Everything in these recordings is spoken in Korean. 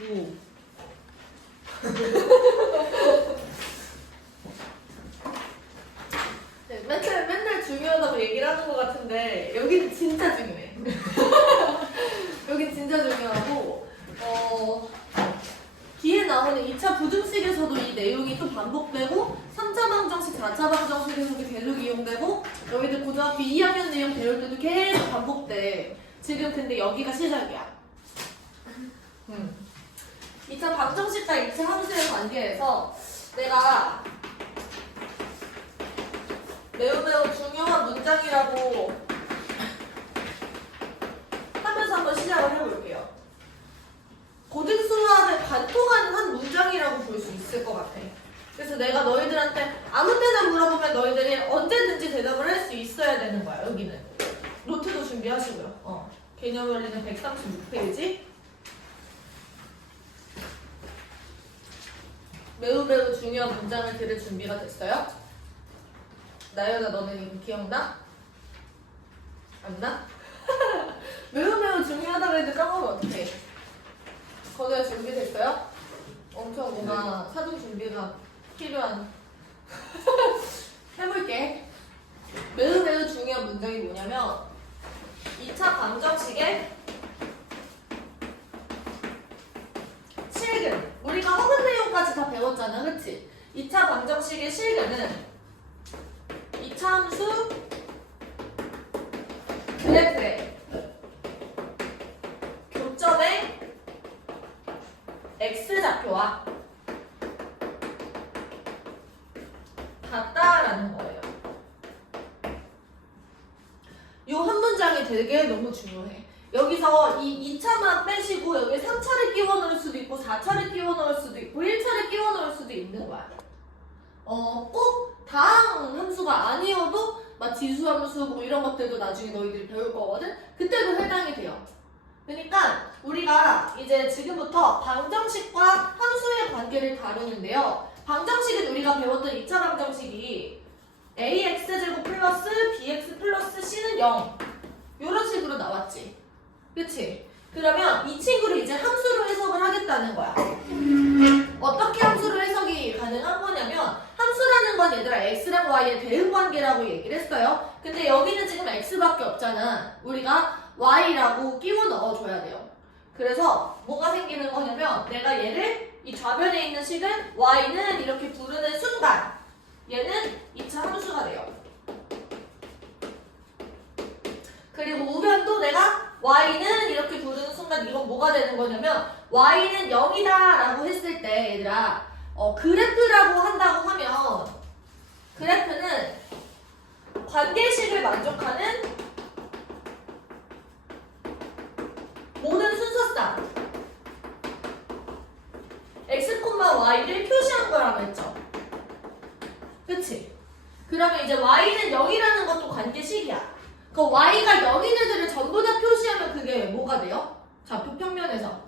5. 네, 맨날 중요하다고 얘기를 하는 것 같은데 여기는 진짜 중요해. 여기 진짜 중요하고 뒤에 나오는 2차 부등식에서도 이 내용이 또 반복되고 3차 방정식, 4차 방정식에서도 계속 이용되고 너희들 고등학교 2학년 내용 배울 때도 계속 반복돼. 지금 근데 여기가 시작이야. 2차 방정식과 2차 함수의 관계에서 내가 매우 중요한 문장이라고 하면서 한번 시작을 해볼게요. 고등수학을 관통하는 한 문장이라고 볼 수 있을 것 같아. 그래서 내가 너희들한테 아무 때나 물어보면 너희들이 언제든지 대답을 할 수 있어야 되는 거야. 여기는 노트도 준비하시고요. 개념 원리는 136페이지. 매우 중요한 문장을 들을 준비가 됐어요? 나연아, 너는 이거 기억나? 안 나? 매우 중요하다고 해도 까먹으면 어떡해? 거기가 준비됐어요? 엄청 뭔가 사전 준비가 필요한 해볼게. 매우 중요한 문장이 뭐냐면 2차 방정식의 실근. 우리가 허근 내용까지 다 배웠잖아, 그치? 2차 방정식의 실근은 2차 함수 그래프의 교점의 x좌표와 같다라는 거예요. 이 한 문장이 되게 너무 중요해. 여기서 이 2차만 빼시고 여기 3차를 끼워 넣을 수도 있고 4차를 끼워 넣을 수도 있고 1차를 끼워 넣을 수도 있는 거야. 꼭 다항 함수가 아니어도 막 지수함수 뭐 이런 것들도 나중에 너희들이 배울 거거든? 그때도 해당이 돼요. 그러니까 우리가 이제 지금부터 방정식과 함수의 관계를 다루는데요. 방정식은 우리가 배웠던 2차 방정식이 ax제곱 플러스 bx 플러스 c는 0 이런 식으로 나왔지. 그치? 그러면 이 친구를 이제 함수로 해석을 하겠다는 거야. 어떻게 함수로 해석이 가능한 거냐면 함수라는 건 얘들아 x랑 y의 대응 관계라고 얘기를 했어요. 근데 여기는 지금 x밖에 없잖아. 우리가 y라고 끼워 넣어줘야 돼요. 그래서 뭐가 생기는 거냐면 내가 얘를 이 좌변에 있는 식은 y는 이렇게 부르는 순간 얘는 2차 함수가 돼요. 그리고 우변도 내가 y는 이렇게 부르는 순간 이건 뭐가 되는 거냐면 y는 0이다 라고 했을 때 얘들아 그래프라고 한다고 하면 그래프는 관계식을 만족하는 모든 순서상 x, y를 표시한 거라고 했죠. 그치? 그러면 이제 y는 0이라는 것도 관계식이야. 그 y가 0인 애들을 전부 다 표시하면 그게 뭐가 돼요? 좌표 평면에서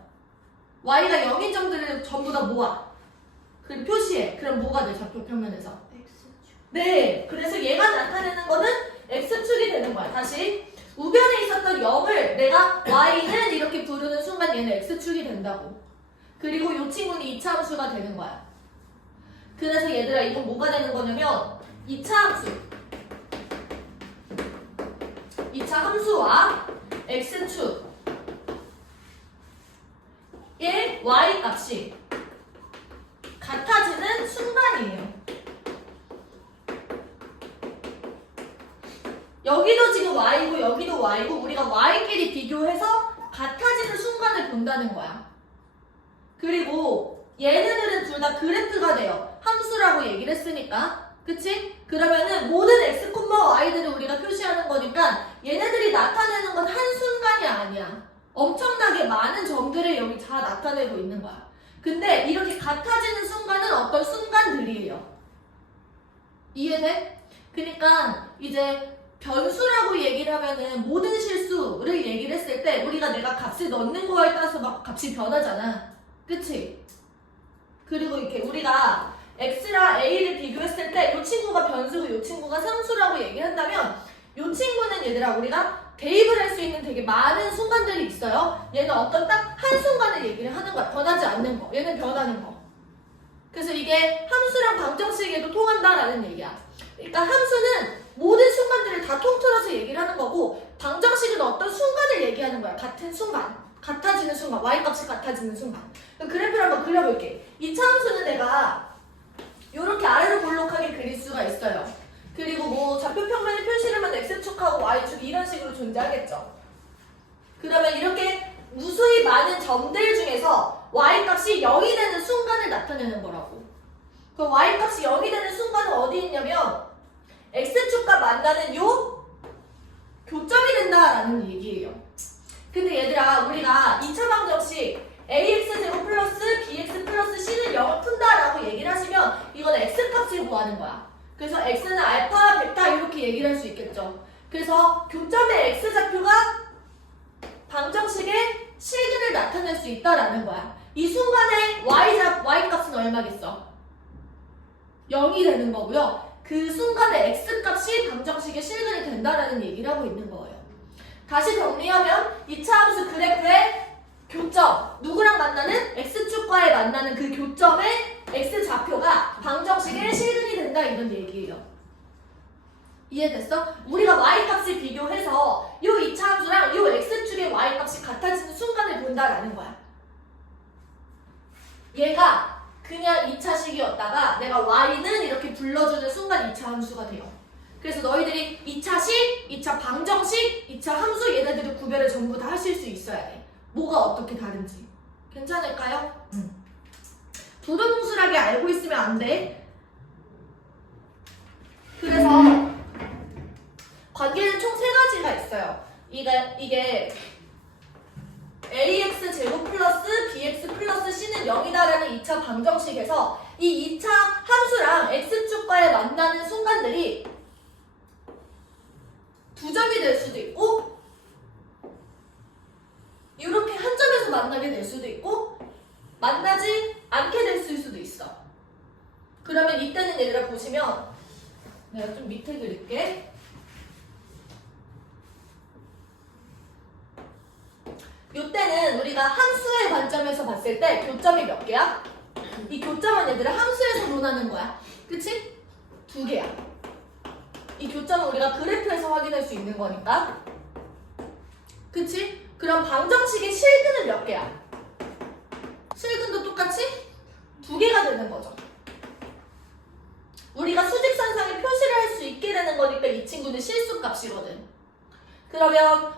y가 0인 점들을 전부 다 모아. 그럼 표시해. 그럼 뭐가 돼? 좌표 평면에서? x축. 네. 그래서 얘가 나타내는 거는 x축이 되는 거야. 다시 우변에 있었던 0을 내가 y는 이렇게 부르는 순간 얘는 x축이 된다고. 그리고 이 친구는 2차 함수가 되는 거야. 그래서 얘들아 이건 뭐가 되는 거냐면 2차 함수 2차 함수와 x축의 y 값이 같아지는 순간이에요. 여기도 지금 y고 여기도 y고 우리가 y끼리 비교해서 같아지는 순간을 본다는 거야. 그리고 얘네들은 둘 다 그래프가 돼요. 함수라고 얘기를 했으니까. 그치? 그러면은 모든 x, y들을 우리가 표시하는 거니까 얘네들이 나타내는 건 한순간이 아니야. 엄청나게 많은 점들을 여기 다 나타내고 있는 거야. 근데 이렇게 같아지는 순간은 어떤 순간들이에요. 이해돼? 그러니까 이제 변수라고 얘기를 하면은 모든 실수를 얘기를 했을 때 우리가 내가 값을 넣는 거에 따라서 막 값이 변하잖아. 그치? 그리고 이렇게 우리가 x랑 a를 비교했을 때 이 친구가 변수고 이 친구가 상수라고 얘기를 한다면 이 친구는 얘들아 우리가 대입을 할 수 있는 되게 많은 순간들이 있어요. 얘는 어떤 딱 한순간을 얘기를 하는 거야. 변하지 않는 거. 얘는 변하는 거. 그래서 이게 함수랑 방정식에도 통한다라는 얘기야. 그러니까 함수는 모든 순간들을 다 통틀어서 얘기를 하는 거고, 방정식은 어떤 순간을 얘기하는 거야. 같은 순간. 같아지는 순간. y값이 같아지는 순간. 그럼 그래프를 한번 그려볼게. 2차 함수는 내가 이렇게 아래로 볼록하게 그릴 수가 있어요. 그리고 뭐 좌표 평면에 표시를 하면 x축하고 y축이 이런 식으로 존재하겠죠. 그러면 이렇게 무수히 많은 점들 중에서 y값이 0이 되는 순간을 나타내는 거라고. 그 y값이 0이 되는 순간은 어디 있냐면 x축과 만나는 요 교점이 된다라는 얘기예요. 근데 얘들아, 우리가 2차 방정식 ax제곱 플러스 bx 플러스 c는 0을 푼다라고 얘기를 하시면 이건 x값을 구하는 거야. 그래서 x는 알파, 베타 이렇게 얘기를 할 수 있겠죠. 그래서 교점의 x좌표가 방정식의 실근을 나타낼 수 있다라는 거야. 이 순간에 y값은 얼마겠어? 0이 되는 거고요. 그 순간에 x값이 방정식의 실근이 된다라는 얘기를 하고 있는 거예요. 다시 정리하면 2차 함수 그래프의 교점, 누구랑 만나는? x축과에 만나는 그 교점의 x좌표가 방정식의 실근이 된다 이런 얘기예요. 이해됐어? 우리가 y값을 비교해서 이 2차 함수랑 이 x축의 y값이 같아지는 순간을 본다라는 거야. 얘가 그냥 2차식이었다가 내가 y는 이렇게 불러주는 순간 2차 함수가 돼요. 그래서 너희들이 2차식, 2차 방정식, 2차 함수 얘네들을 구별을 전부 다 하실 수 있어야 돼. 뭐가 어떻게 다른지. 괜찮을까요? 두루뭉술하게 알고 있으면 안 돼. 그래서 관계는 총 3가지가 있어요. 이게 ax 제곱 플러스 bx 플러스 c는 0이다라는 2차 방정식에서 이 2차 함수랑 x축과에 만나는 순간들이 두 점이 될 수도 있고 이렇게 한 점에서 만나게 될 수도 있고 만나지 않게 됐을 수도 있어. 그러면 이때는 얘들아 보시면 내가 좀 밑에 그릴게. 이때는 우리가 함수의 관점에서 봤을 때 교점이 몇 개야? 이 교점은 얘들아 함수에서 논하는 거야. 그치? 2개야. 이 교점은 우리가 그래프에서 확인할 수 있는 거니까. 그치? 그럼 방정식의 실근은 몇 개야? 실근도 똑같이 2개가 되는 거죠. 우리가 수직선상에 표시를 할 수 있게 되는 거니까 이 친구는 실수값이거든. 그러면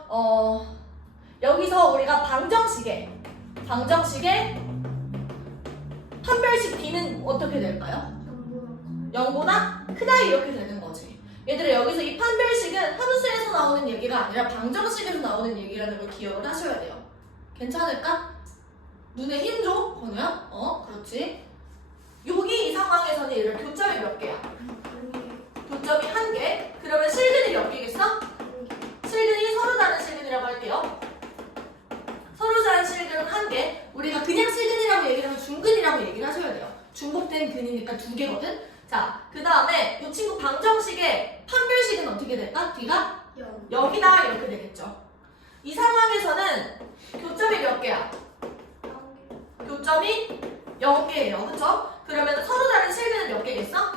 여기서 우리가 방정식의 판별식 b는 어떻게 될까요? 0보다 크다 이렇게 되는 거지. 얘들아 여기서 이 판별식은 함수에서 나오는 얘기가 아니라 방정식에서 나오는 얘기라는 걸 기억을 하셔야 돼요. 괜찮을까? 눈에 힘 줘, 건우야? 그렇지. 여기 이 상황에서는 얘들 교점이 몇 개야? 교점이 1개. 그러면 실근이 몇 개겠어? 실근이 서로 다른 실근이라고 할게요. 서로 다른 실근은 1개. 우리가 그냥 실근이라고 얘기를 하면 중근이라고 얘기를 하셔야 돼요. 중복된 근이니까 2개거든. 자, 그 다음에 이 친구 방정식의 판별식은 어떻게 될까? D가 0이다 이렇게 되겠죠. 이 상황에서는 교점이 몇 개야? 교점이 0개예요. 그쵸? 그러면 서로 다른 실근은 몇 개겠어?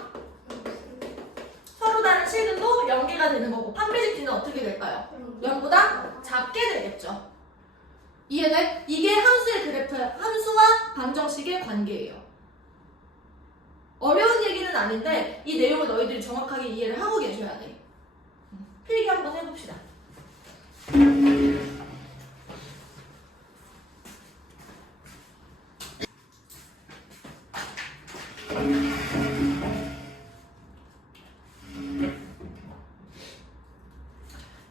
서로 다른 실근도 0개가 되는 거고 판별식 D는 어떻게 될까요? 0보다 작게 되겠죠. 이해돼? 이게 함수의 그래프, 함수와 방정식의 관계예요. 어려운 얘기는 아닌데 이 내용을 너희들이 정확하게 이해를 하고 계셔야 돼. 필기 한번 해봅시다.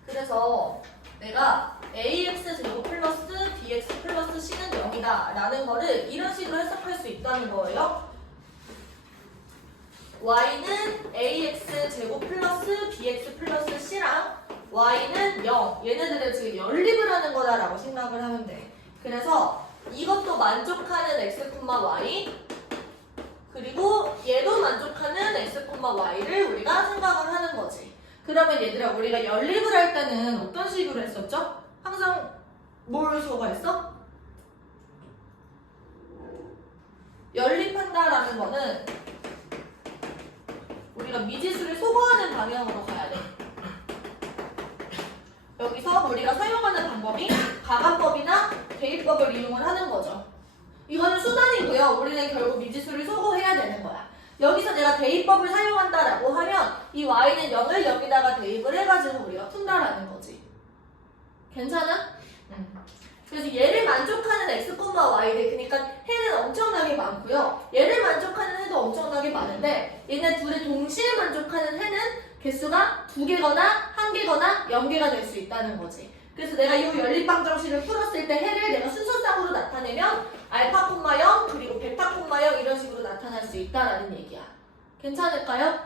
그래서 내가 ax 제곱 플러스 bx 플러스 c는 0이다 라는 거를 이런 식으로 해석할 수 있다는 거예요. y는 ax 제곱 플러스 bx 플러스 c랑 y는 0 얘네들을 지금 연립을 하는 거다라고 생각을 하면 돼. 그래서 이것도 만족하는 x, y 그리고 얘도 만족하는 x, y를 우리가 생각을 하는 거지. 그러면 얘들아 우리가 연립을 할 때는 어떤 식으로 했었죠? 항상 뭘 소거했어? 연립한다라는 거는 우리가 미지수를 소거하는 방향으로 가야 돼. 여기서 우리가 사용하는 방법이 가감법이나 대입법을 이용을 하는 거죠. 이거는 수단이고요. 우리는 결국 미지수를 소거해야 되는 거야. 여기서 내가 대입법을 사용한다라고 하면 이 y는 0을 여기다가 대입을 해가지고 우리가 푼다라는 거지. 괜찮아? 그래서 얘를 만족하는 x, y들, 그러니까 해는 엄청나게 많고요. 얘를 만족하는 해도 엄청나게 많은데 얘네 둘이 동시에 만족하는 해는 개수가 2개거나 1개거나 0개가 될 수 있다는 거지. 그래서 내가 이 연립방정식을 풀었을 때 해를 내가 순서상으로 나타내면 알파, 0 그리고 베타, 0 이런 식으로 나타날 수 있다라는 얘기야. 괜찮을까요?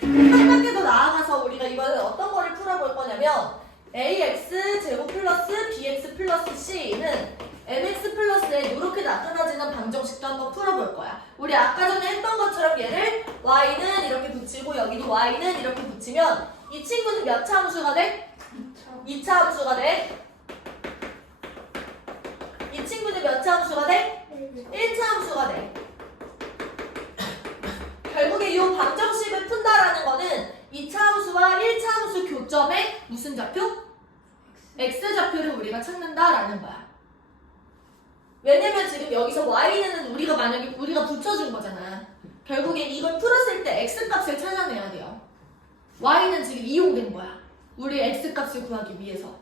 한 단계 더 나아가서 우리가 이거는 어떤 거를 풀어볼 거냐면 ax 제곱 플러스 bx 플러스 c는 mx 플러스에 이렇게 나타나지는 방정식도 한번 풀어볼 거야. 우리 아까 전에 했던 것처럼 얘를 y는 이렇게 붙이고 여기도 y는 이렇게 붙이면 이 친구는 몇 차 함수가 돼? 2차 함수가 돼. 이 친구는 몇 차 함수가 돼? 1차 함수가 돼. 결국에 이 방정식을 푼다라는 거는 2차 함수와 1차 함수 교점의 무슨 좌표? x좌표를 우리가 찾는다라는 거야. 왜냐면 지금 여기서 y는 우리가 만약에 우리가 붙여준 거잖아. 결국에 이걸 풀었을 때 x값을 찾아내야 돼요. y는 지금 이용된 거야. 우리 x값을 구하기 위해서.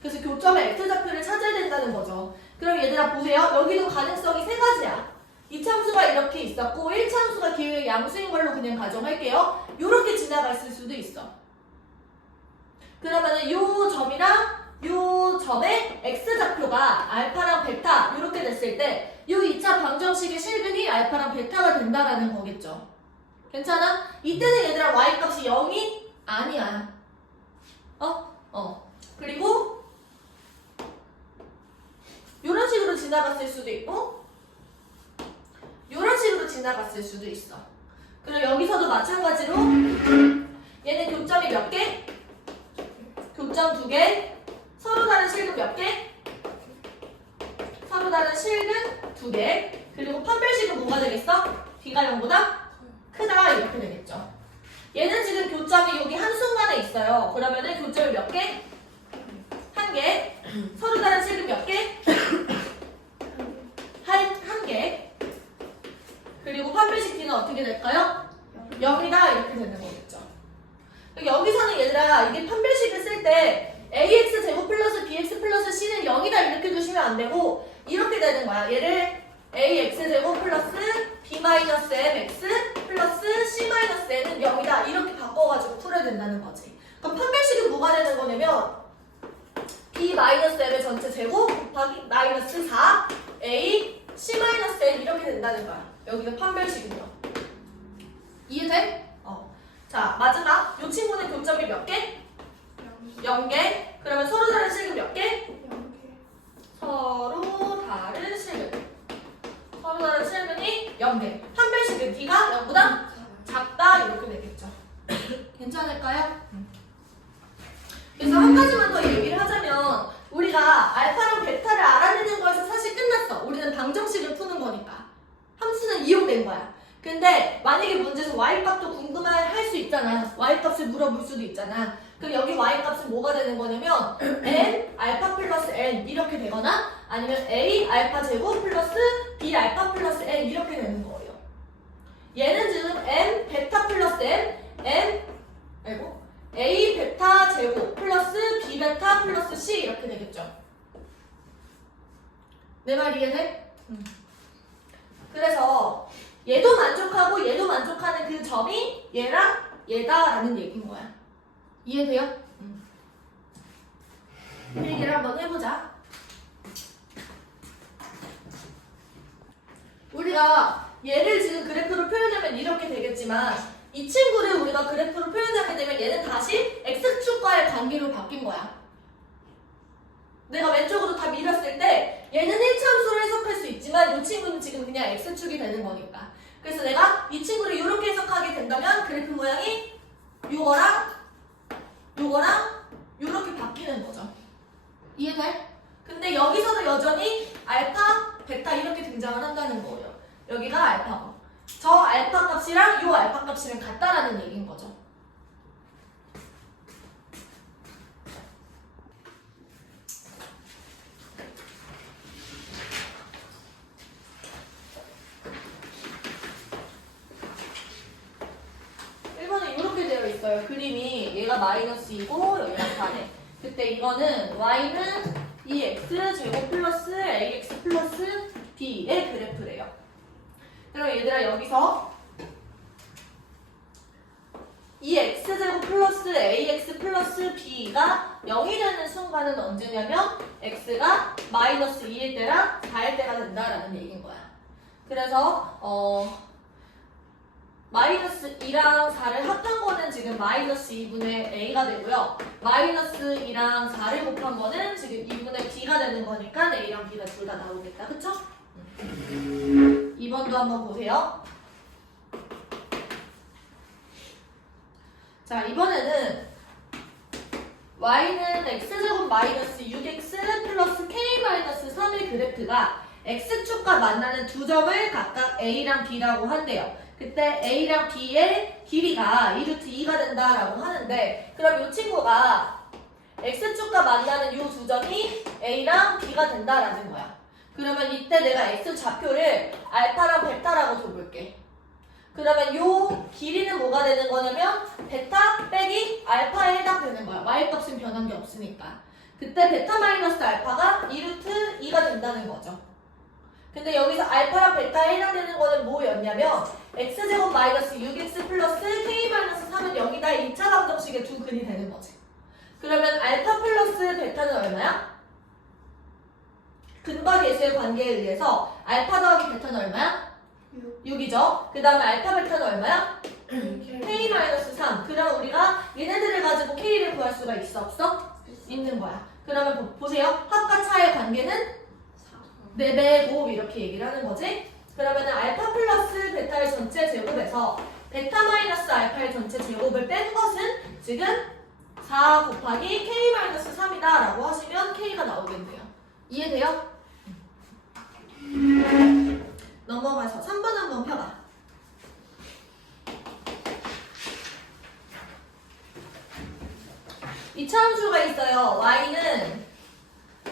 그래서 교점의 x좌표를 찾아야 된다는 거죠. 그럼 얘들아 보세요. 여기도 가능성이 세 가지야. 2차 함수가 이렇게 있었고 1차 함수가 기울의 양수인 걸로 그냥 가정할게요. 요렇게 지나갔을 수도 있어. 그러면은 요 점이랑 요 점의 x좌표가 알파랑 베타 이렇게 됐을 때 요 2차 방정식의 실근이 알파랑 베타가 된다라는 거겠죠. 괜찮아? 이때는 얘들아 y값이 0이 아니야. 그리고 요런 식으로 지나갔을 수도 있고 요런 식으로 지나갔을 수도 있어. 그럼 여기서도 마찬가지로 얘는 교점이 몇 개? 교점 2개. 서로 다른 실근 몇 개? 서로 다른 실근 2개. 그리고 판별식은 뭐가 되겠어? b가 0보다 크다 이렇게 되겠죠. 얘는 지금 교점이 여기 한순간에 있어요. 그러면은 교점이 몇 개? 1개. 서로 다른 실근 몇 개? 1개. 그리고 판별식 b는 어떻게 될까요? 0이다 이렇게 되는 거겠죠. 여기서는 얘들아 이게 판별식을 쓸 때 ax 제곱 플러스 bx 플러스 c는 0이다 이렇게 두시면 안 되고 이렇게 되는 거야. 얘를 ax 제곱 플러스 b 마이너스 mx 플러스 c 마이너스 n은 0이다 이렇게 바꿔가지고 풀어야 된다는 거지. 그럼 판별식은 뭐가 되는 거냐면 b 마이너스 m의 전체 제곱 곱하기 마이너스 4 a c 마이너스 n 이렇게 된다는 거야. 여기가 판별식이고요. 이해돼? 자 마지막 이 친구는 교점이 몇 개? 0개. 그러면 서로 다른 실근 몇 개? 0개. 서로 다른 실근. 서로 다른 실근이 0개. 판별식은 b가 0보다 작다 이렇게 되겠죠. 괜찮을까요? 그래서 한 가지만 더 얘기를 하자면 우리가 알파랑 베타를 알아내는 거에서 사실 끝났어. 우리는 방정식을 푸는 거니까. 함수는 이용된 거야. 근데 만약에 문제에서 y값도 궁금할 수 있잖아. y값을 물어볼 수도 있잖아. 그럼 여기 y값은 뭐가 되는 거냐면 n 알파 플러스 n 이렇게 되거나 아니면 a 알파 제곱 플러스 b 알파 플러스 n 이렇게 되는 거예요. 얘는 지금 m 베타 플러스 a 베타 제곱 플러스 b 베타 플러스 c 이렇게 되겠죠. 내 말 이해돼? 그래서 얘도 만족하고 얘도 만족하는 그 점이 얘랑 얘다라는 얘기인 거야. 이해돼요? 필기를 한번 해보자. 우리가 얘를 지금 그래프로 표현하면 이렇게 되겠지만 이 친구를 우리가 그래프로 표현하게 되면 얘는 다시 x축과의 관계로 바뀐 거야. 내가 왼쪽으로 다 밀었을 때 얘는 1차 함수로 해석할 수 있지만 이 친구는 지금 그냥 x축이 되는 거니까. 그래서 내가 이 친구를 이렇게 해석하게 된다면 그래프 모양이 요거랑 요렇게 바뀌는 거죠. 이해돼? 근데 여기서도 여전히 알파, 베타 이렇게 등장을 한다는 거예요. 여기가 알파고 저 알파 값이랑 요 알파 값이랑 같다라는 얘기인 거죠. 이렇게 되어 있어요. 그림이 얘가 마이너스이고 여기가 4네. 그때 이거는 y는 2x 제곱 플러스 ax 플러스 b의 그래프래요. 그럼 얘들아 여기서 2x제곱 플러스 ax 플러스 b가 0이 되는 순간은 언제냐면 x가 마이너스 2일 때랑 4일 때가 된다라는 얘기인 거야. 그래서 마이너스 2랑 4를 합한 거는 지금 마이너스 2분의 a가 되고요. 마이너스 2랑 4를 곱한 거는 지금 2분의 b가 되는 거니까 a랑 b가 둘 다 나오겠다. 그쵸? 2번도 한번 보세요. 자, 이번에는 y는 x제곱 마이너스 6x 플러스 k 마이너스 3의 그래프가 x축과 만나는 두 점을 각각 a랑 b라고 한대요. 그때 a랑 b의 길이가 2루트 2가 된다라고 하는데 그럼 이 친구가 x축과 만나는 이 두 점이 a랑 b가 된다라는 거야. 그러면 이때 내가 x 좌표를 알파랑 베타라고 줘볼게. 그러면 이 길이는 뭐가 되는 거냐면 베타 빼기 알파에 해당되는 거야. y값은 변한 게 없으니까. 그때 베타 마이너스 알파가 2루트 2가 된다는 거죠. 근데 여기서 알파랑 베타에 해당되는 거는 뭐였냐면 x제곱 마이너스 6x 플러스 k 마이너스 3은 0이다 2차 방정식의 두 근이 되는 거지. 그러면 알파 플러스 베타는 얼마야? 근과 계수의 관계에 의해서 알파 더하기 베타는 얼마야? 6이죠. 그 다음에 알파 베타는 얼마야? k 마이너스 3. 그럼 우리가 얘네들을 가지고 k를 구할 수가 있어 없어? 있는 거야. 그러면 보세요. 합과 차의 관계는 4배 곱 이렇게 얘기를 하는 거지. 그러면은 알파 플러스 베타의 전체 제곱에서 베타 마이너스 알파의 전체 제곱을 뺀 것은 지금 4 곱하기 k 마이너스 3이다 라고 하시면 k가 나오겠네요. 이해돼요? 넘어가서 3번 한번 펴봐. 이차함수가 있어요. y는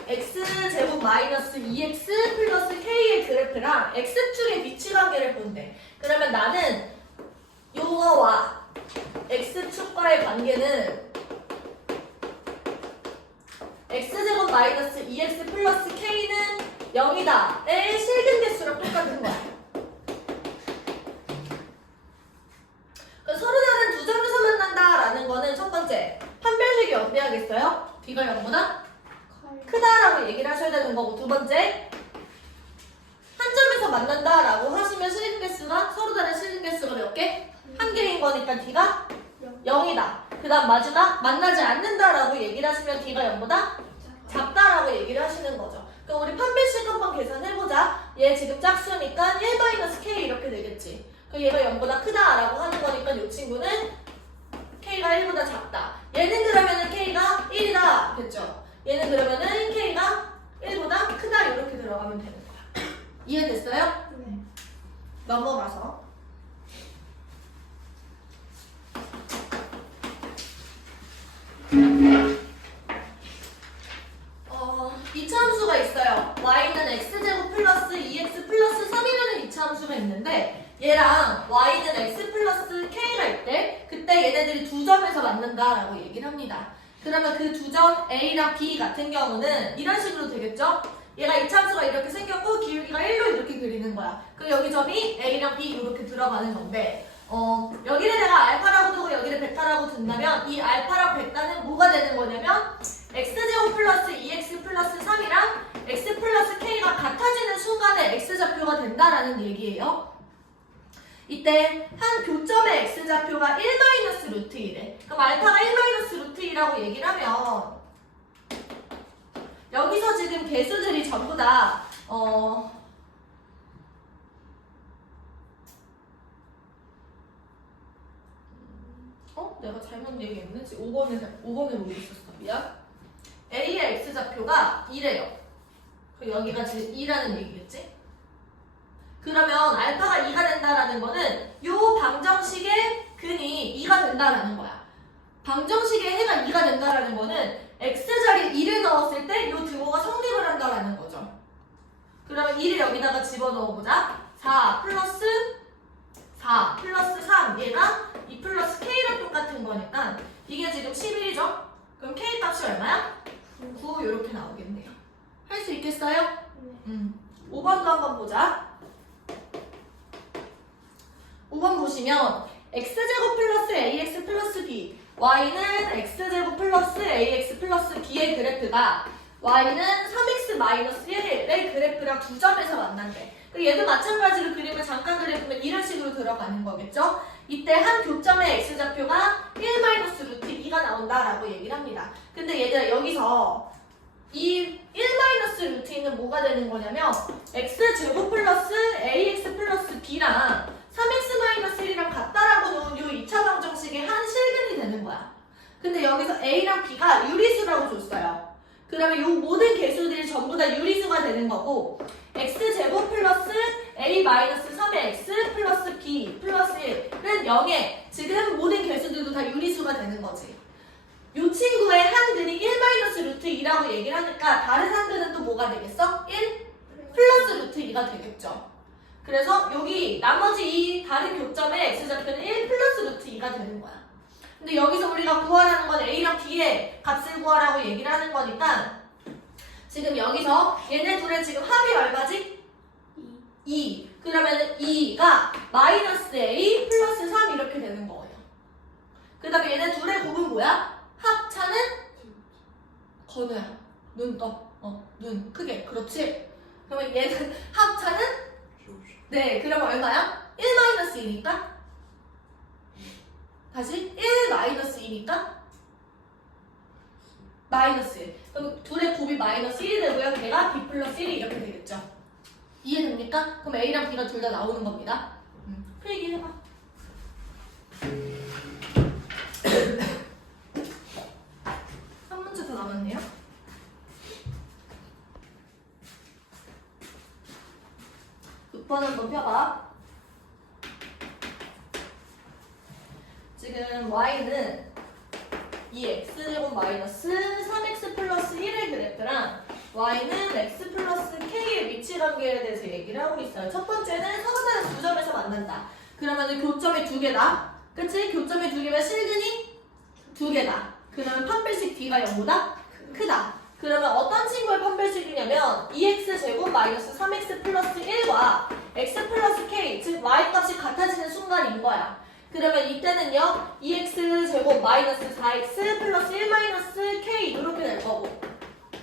x제곱 마이너스 2x 플러스 k의 그래프랑 x축의 위치 관계를 본대. 그러면 나는 요거와 x축과의 관계는 x제곱 마이너스 2x 플러스 k는 0이다의 실근계수랑 똑같은 거야. 서로 다른 두 점에서 만난다라는 거는 첫 번째, 판별식이 어때야겠어요? b가 0보다 크다라고 얘기를 하셔야 되는 거고, 두 번째, 한 점에서 만난다라고 하시면 실근계수가 서로 다른 실근계수가 몇 개? 한 개인 거니까 d가 0이다. 그 다음 마지막, 만나지 않는다라고 얘기를 하시면 d가 0보다 작다라고 얘기를 하시는 거죠. 그럼 우리 판별식 한번 계산해보자. 얘 지금 짝수니까 1-k 이렇게 되겠지. 그럼 얘가 0보다 크다라고 하는 거니까 이 친구는 k가 1보다 작다. 얘는 그러면은 k가 1이다. 됐죠? 얘는 그러면은 k가 1보다 크다 이렇게 들어가면 되는 거야. 이해됐어요? 네. 넘어가서 이차함수가 있어요. y는 x제곱 플러스 2x 플러스 3이라는 이차함수가 있는데 얘랑 y는 x 플러스 k가 있대. 그때 얘네들이 두 점에서 만난다라고 얘기를 합니다. 그러면 그 두 점 a랑 b 같은 경우는 이런 식으로 되겠죠? 얘가 이차함수가 이렇게 생겼고 기울기가 1로 이렇게 그리는 거야. 그럼 여기 점이 a랑 b 이렇게 들어가는 건데 여기를 내가 알파라고 두고 여기를 베타라고 둔다면 이 알파랑 베타는 뭐가 되는 거냐면 x제곱 플러스 2x 플러스 3이랑 x 플러스 k가 같아지는 순간에 x좌표가 된다라는 얘기예요. 이때 한 교점의 x좌표가 1-루트 2래. 그럼 알파가 1-루트 2라고 얘기를 하면 여기서 지금 개수들이 전부 다 내가 잘못 얘기했네. 지금 5번에 보고 있었어. 미안. A의 X좌표가 2래요. 여기가 지금 2라는 얘기겠지? 그러면 알파가 2가 된다라는 거는 요 방정식의 근이 2가 된다라는 거야. 방정식의 해가 2가 된다라는 거는 X자리에 2를 넣었을 때 요 등호가 성립을 한다라는 거죠. 그러면 2를 여기다가 집어넣어보자. 4 플러스 4 플러스 3 얘가 2 플러스 K랑 똑같은 거니까 이게 지금 11이죠? 그럼 K 값이 얼마야? 9 이렇게 나오겠네요. 할 수 있겠어요? 5번도 한번 보자. 5번 보시면 x제곱 플러스 ax 플러스 b y는 x제곱 플러스 ax 플러스 b의 그래프가 y는 3x 마이너스 1의 그래프랑 두 점에서 만난대. 얘도 마찬가지로 그림을 잠깐 그려보면 이런 식으로 들어가는 거겠죠? 이때 한 교점의 x좌표가 1 마이너스 루트 2가 나온다라고 얘기를 합니다. 근데 얘들아 여기서 이 1 마이너스 루트 2는 뭐가 되는 거냐면 x제곱 플러스 ax 플러스 b랑 3x 마이너스 1이랑 같다라고 놓은 요 2차 방정식의 한 실근이 되는 거야. 근데 여기서 a랑 b가 유리수라고 줬어요. 그러면 요 모든 개수들이 전부 다 유리수가 되는 거고 x제곱 플러스 a 마이너스 3의 x 플러스 b 플러스 1은 0에 지금 모든 개수들도 다 유리수가 되는 거지. 요 친구의 한 근이 1 마이너스 루트 2라고 얘기를 하니까 다른 한 근은 또 뭐가 되겠어? 1 플러스 루트 2가 되겠죠. 그래서 여기 나머지 이 다른 교점의 x좌표는 1 플러스 루트 2가 되는 거야. 근데 여기서 우리가 구하라는 건 a랑 b의 값을 구하라고 얘기를 하는 거니까 지금 여기서 얘네 둘의 지금 합이 얼마지? 2. 그러면 2가 마이너스 a 플러스 3 이렇게 되는 거예요. 그 다음에 얘네 둘의 곱은 뭐야? 합차는 건우야. 눈 떠. 눈 크게. 그렇지. 그러면 얘는 합차는 네. 그러면 얼마야? 1 마이너스 2니까 다시 1 마이너스 2니까 마이너스 1. 그럼 둘의 곱이 마이너스 1이 되고요. 걔가 b 플러스 1이 이렇게 되겠죠. 이해됩니까? 그럼 a랑 b가 둘 다 나오는 겁니다. 풀기 해봐. 한 문제 더 남았네요. 번 한번 펴봐. 지금 y는 이 x제곱 마이너스 3x 플러스 1의 그래프랑 y는 x 플러스 k의 위치 관계에 대해서 얘기를 하고 있어요. 첫 번째는 서로 다른 두 점에서 만난다. 그러면 교점이 두 개다. 그치? 교점이 두 개면 실근이 두 개다. 그러면 판별식 d가 0보다 크다. 그러면 어떤 친구의 판별식이냐면 2x제곱 마이너스 3x 플러스 1과 x 플러스 k, 즉 y값이 같아지는 순간인 거야. 그러면 이때는요 2x제곱 마이너스 4x 플러스 1 마이너스 k 이렇게 될 거고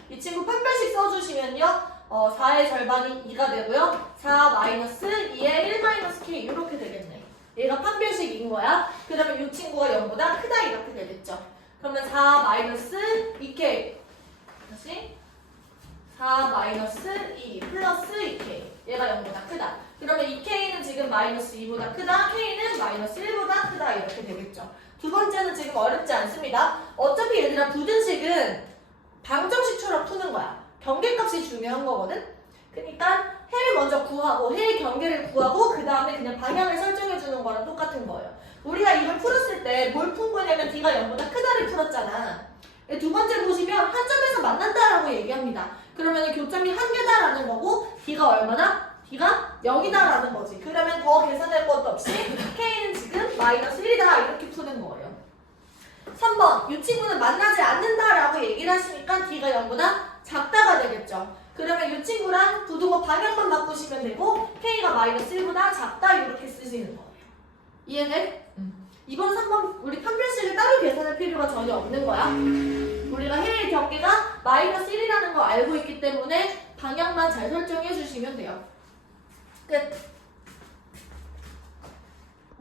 이 친구 판별식 써주시면요 4의 절반이 2가 되고요 4 마이너스 2의 1 마이너스 k 이렇게 되겠네. 얘가 판별식인 거야. 그러면 이 친구가 0보다 크다 이렇게 되겠죠. 그러면 4 마이너스 2k 다시 4 마이너스 2 플러스 2k 얘가 0보다 크다. 그러면 2k는 지금 마이너스 2보다 크다. k는 마이너스 1보다 크다 이렇게 되겠죠. 두 번째는 지금 어렵지 않습니다. 어차피 얘들아 부등식은 방정식처럼 푸는 거야. 경계값이 중요한 거거든. 그러니까 해를 먼저 구하고 해의 경계를 구하고 그 다음에 그냥 방향을 설정해 주는 거랑 똑같은 거예요. 우리가 이걸 풀었을 때 뭘 푼 거냐면 d가 0보다 크다를 풀었잖아. 두 번째 보시면 한 점에서 만난다라고 얘기합니다. 그러면 교점이 한 개다라는 거고 d가 얼마나? d가 0이다라는 거지. 그러면 더 계산할 것도 없이 k는 지금 마이너스 1이다 이렇게 푸는 거예요. 3번 이 친구는 만나지 않는다라고 얘기를 하시니까 d가 0보다 작다가 되겠죠. 그러면 이 친구랑 부등호 방향만 바꾸시면 되고 k가 마이너스 1보다 작다 이렇게 쓰시는 거예요. 이해돼? 2번, 3번 우리 판별식을 따로 계산할 필요가 전혀 없는 거야. 우리가 해의 경계가 마이너스 1이라는 거 알고 있기 때문에 방향만 잘 설정해 주시면 돼요. 끝.